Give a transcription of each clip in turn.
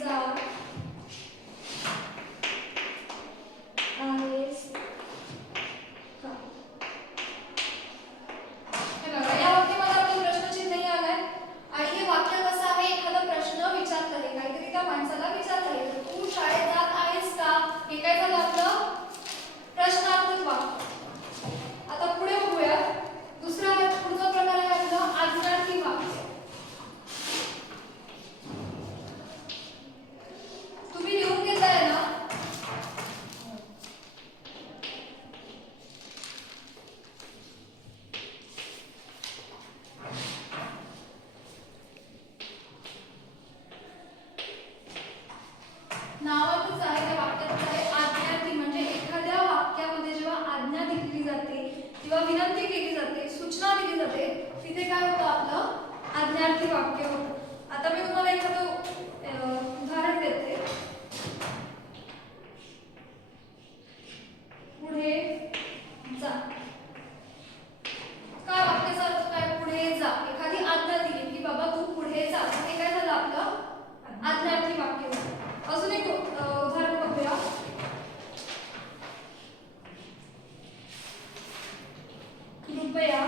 जा आहेस का? हे बघा, या वाक्यामध्ये आपल्याला प्रश्नचिन्ह नाही आलाय आणि हे वाक्य कसं आहे, एखादा प्रश्न विचारत आहे, काहीतरी त्या माणसाला विचारत आहे. तू शाळेत जात आहेस का? हे काय झालं आपलं प्रश्नार्थक वाक्य. आता पुढे बघूया. पुढचा प्रकार आहे आपला आज्ञार्थी वाक्य. तुम्ही लिहून घेताय ना? नावातच आहे, त्या वाक्यातच आहे आज्ञार्थी. म्हणजे एखाद्या वाक्यामध्ये जेव्हा आज्ञा दिली जाते किंवा विनंती केली जाते, सूचना दिली जाते, तिथे काय होतं आपलं आज्ञार्थी वाक्य होतं. आता मी तुम्हाला एखादं उदाहरण देते. पुढे जा. काय वाक्याचा अर्थ काय? पुढे जा. एखादी आज्ञा दिली की बाबा तू पुढे जा, हे काय झालं आपलं आज्ञार्थी वाक्य होतं. अजून एक उदाहरण बघूया. कृपया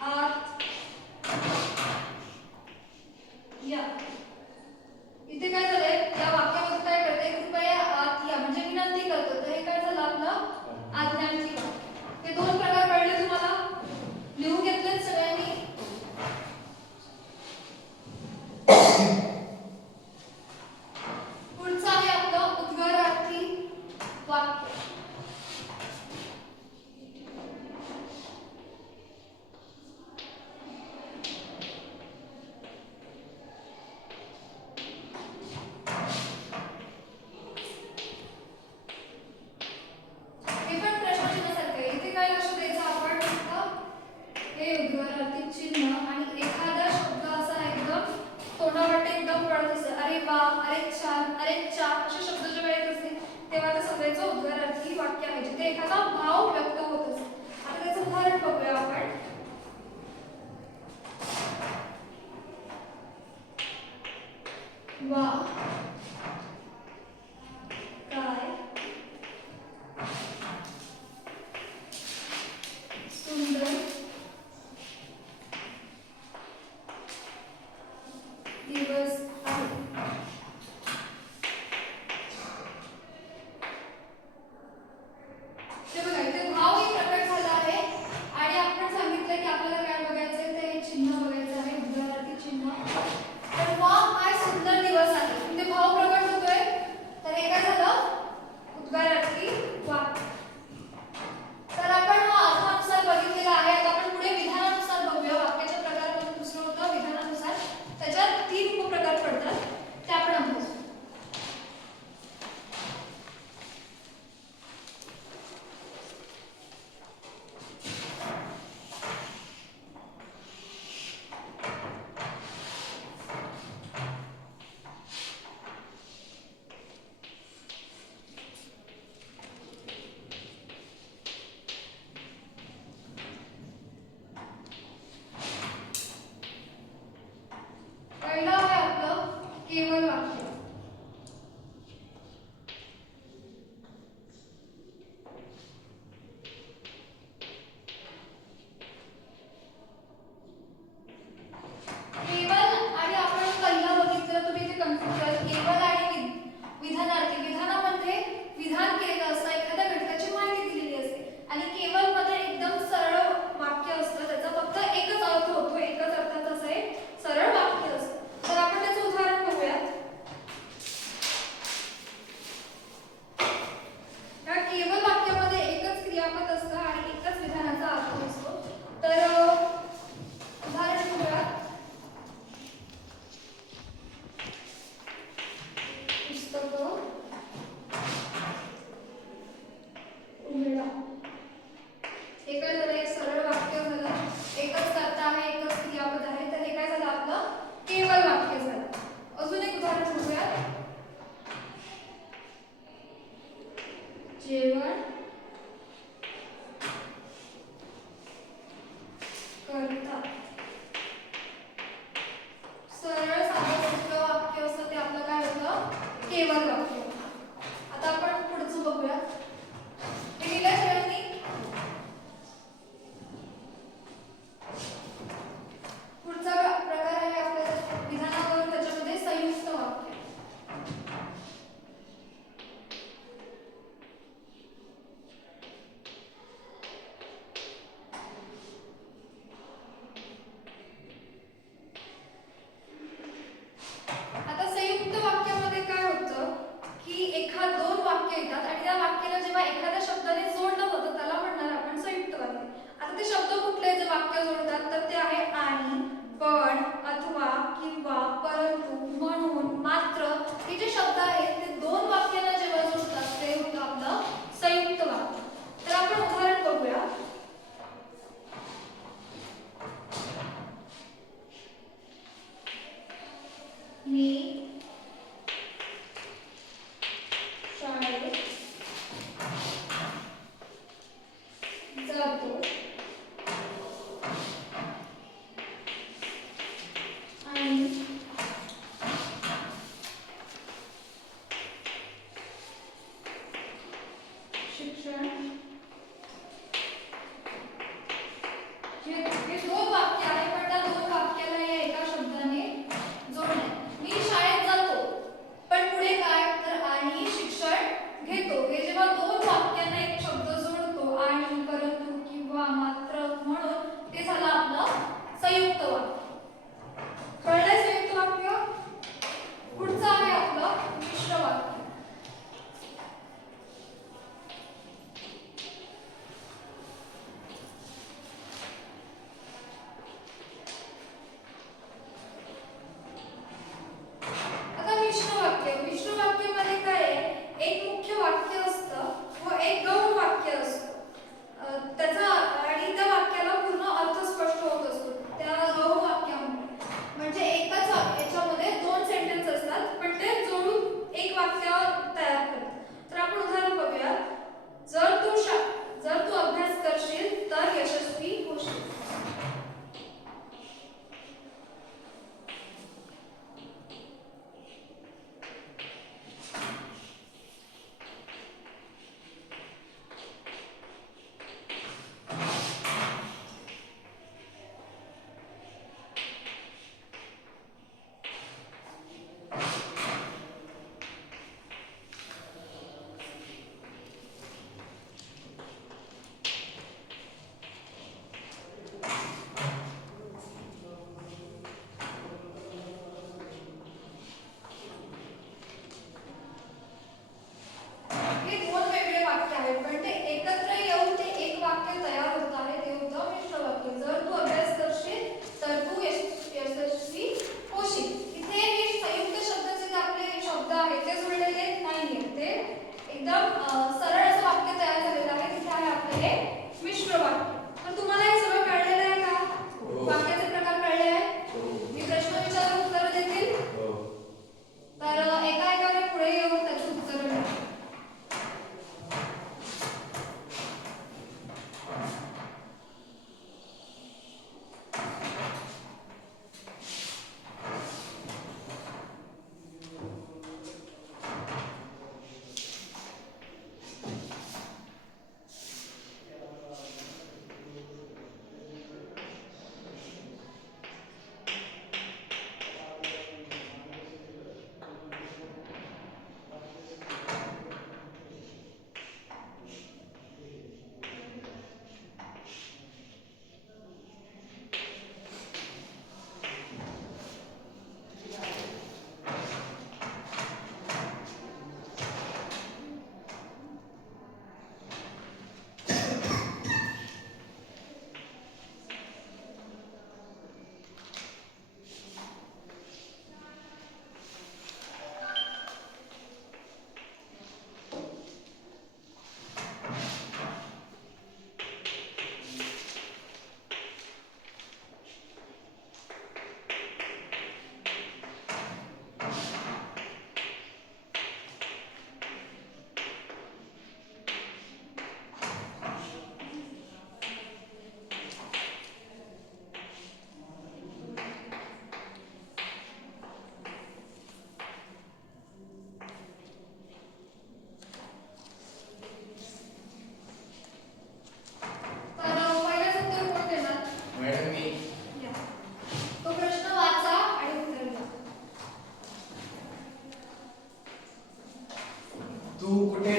आत या. इथे काय झालंय, या वाक्यामध्ये काय करते, कृपया आत या म्हणजे विनंती करतो. तर हे काय झालं आपलं आज्ञार्थी वाक्य. हे दोन प्रकार कळले तुम्हाला? लिहून घेतले सगळ्यांनी? पुढचं आहे आपलं उद्गारार्थी वाक्य. हे पण प्रश्नचिन्हासारखं आहे. इथे काय लक्ष द्यायचं आपण, हे उद्गारार्थी चिन्ह आणि एखादा शब्द असा एकदम तोंडावाटे एकदम पडत असेल, अरे वा, अरे छान, अरे चा, असे शब्द जेव्हा येत असतील तेव्हा ते समजायचं उद्गारार्थी वाक्य आहे, जिथे एखादा भाव व्यक्त होत असेल. आता त्याचं उदाहरण बघूया आपण. वा, काय सुंदर दिवस आहे. ते बघा, इथे भावही प्रकट झाला आहे आणि आपण सांगितलं की आपल्याला काय बघायचंय, ते चिन्ह बघायचं आहे, उद्गारार्थी चिन्ह. तर वा, काय सुंदर दिवस आहे, इथे भाव प्रकट होतोय. तर हे काय झालं उद्गारार्थी वाक्य. तर आपण हा अर्थानुसार बघितलेला आहे. आता आपण पुढे विधानानुसार बघूया. वाक्याच्या प्रकारामध्ये दुसरं होतं विधानानुसार. त्याच्यात 3 उपप्रकार पडतात, ते आपण अभ्यासू. पहिलं आहे आपलं केवळ वाक्य. केवळ आणि आपण पहिला बघितलं, तुम्ही ते कन्फ्युज कराल. केवळ आणि विधानार्थी. विधानामध्ये विधान केलेलं असतं, एखाद्या घटकाची माहिती दिलेली असते आणि केवळ मध्ये एकदम सरळ वाक्य असतं, त्याचा फक्त एकच अर्थ होतो, एकच अर्थाचं असं एक सरळ वाक्य असतं. तर आपण त्याचं उदाहरण बघूयात. वाक्य जोडतात तर ते आहे आणि, पण, अथवा, किंवा, परंतु, म्हणून, मात्र हे जे शब्द आहेत ते दोन वाक्यांना जेव्हा जोडतात ते होतं आपलं संयुक्त वाक्य. तर आपण उदाहरण बघूया. मी शाळेत जातो आणि शिक्षण हे दोन वाक्य आहे पण त्या दोन वाक्याला या एका शब्दाने जोडले. मी शाळेत जातो पण पुढे काय तर आणि शिक्षण घेतो. हे जेव्हा दोन वाक्यांना एक शब्द जोडतो आणि, परंतु, किंवा, मात्र, म्हणून ते झालं आपलं संयुक्त वाक्य. कळलंय संयुक्त वाक्य? पुढचं आहे आपलं मिश्र वाक्य. आता मिश्र वाक्यामध्ये काय आहे, एक मुख्य वाक्य असतं व एक गौण वाक्य असतं. त्याचा आणि त्या वाक्याला पूर्ण अर्थ स्पष्ट होत असतो त्या गौण वाक्यामुळे. म्हणजे एकाच याच्यामध्ये दोन सेंटेन्स असतात पण ते जोडून एक वाक्य तयार करतात. तर आपण उदाहरण बघूया. जर तू अभ्यास करशील तर यशस्वी होशील.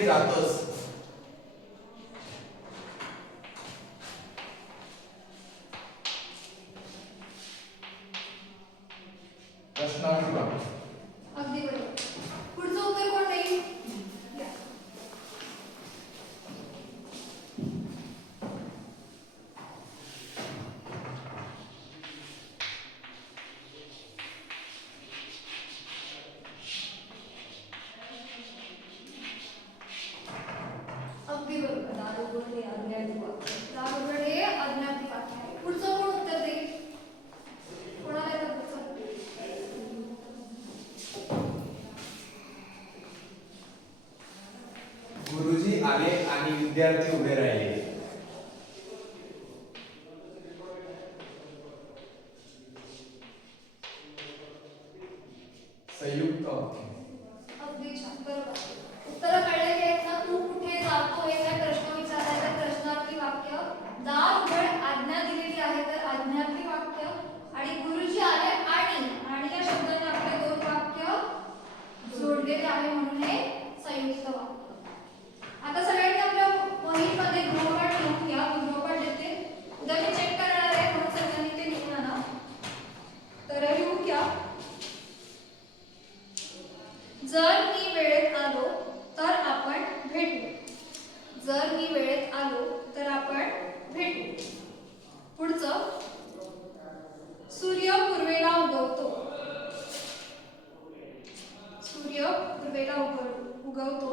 जातोस? प्रश्न अगदी बरोबर. पुढचं उत्तर कोण देईल? विद्यार्थी उभे राहिले. संयुक्त वाक्य. अगदी छान, बरोबर. उत्तरं कळलेली आहेत ना? तू कुठे जातोय काय प्रश्न विचारलाय तर प्रश्नार्थी वाक्य. दार उघड आज्ञा दिलेली आहे तर आज्ञार्थी वाक्य. आणि गुरुजी आले आणि या शब्दाने आपले दोन वाक्य जोडलेले आहे म्हणून हे संयुक्त वाक्य. आता सगळ्यांनी आपल्या वहीमध्ये गृहपाठ लिहून घ्या. मी गृहपाठ देते, उद्या मी चेक करणार आहे म्हणून सगळ्यांनी ते लिहून आणा. तर लिहून घ्या. जर मी वेळेत आलो तर आपण भेटू. जर मी वेळेत आलो तर आपण भेटू. पुढचं, सूर्य पूर्वेला उगवतो. सूर्य पूर्वेला उगवतो.